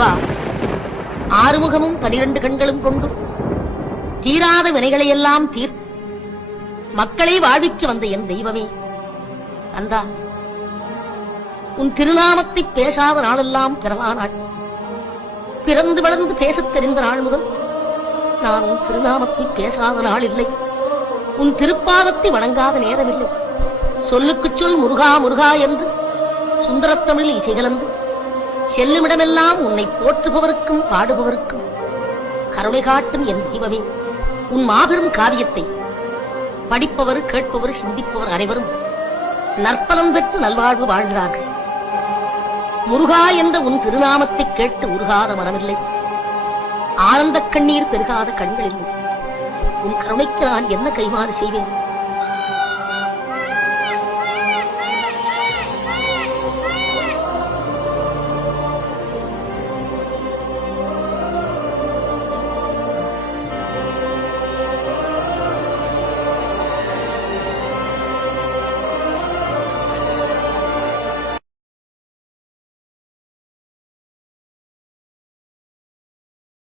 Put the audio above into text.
முருகா, ஆறுமுகமும் 12 கண்களும் கொண்டு தீராத வினைகளையெல்லாம் தீர்த்து மக்களை வாழ்விக்க வந்த என் தெய்வமே கந்தா, உன் திருநாமத்தை பேசாத நாளெல்லாம் பிறவா நாள். பிறந்து வளர்ந்து பேசத் தெரிந்த நாள் முதல் நான் உன் திருநாமத்தை பேசாத நாள் இல்லை, உன் திருப்பாதத்தை வணங்காத நேரமில்லை. சொல்லுக்குச் சொல் முருகா முருகா என்று சுந்தரத்தமிழில் இசை கலந்து செல்லுமிடமெல்லாம் உன்னை போற்றுபவருக்கும் பாடுபவருக்கும் கருணை காட்டும் என் தெய்வமே, உன் மாபெரும் காவியத்தை படிப்பவர், கேட்பவர், சிந்திப்பவர் அனைவரும் நற்பலம் பெற்று நல்வாழ்வு வாழ்கிறார்கள். முருகா என்ற உன் திருநாமத்தை கேட்டு உருகாத மனமில்லை, ஆனந்த கண்ணீர் பெருகாத கண்கள் இல்லை. உன் கருணைக்கு நான் என்ன கைமாறு செய்வேன்?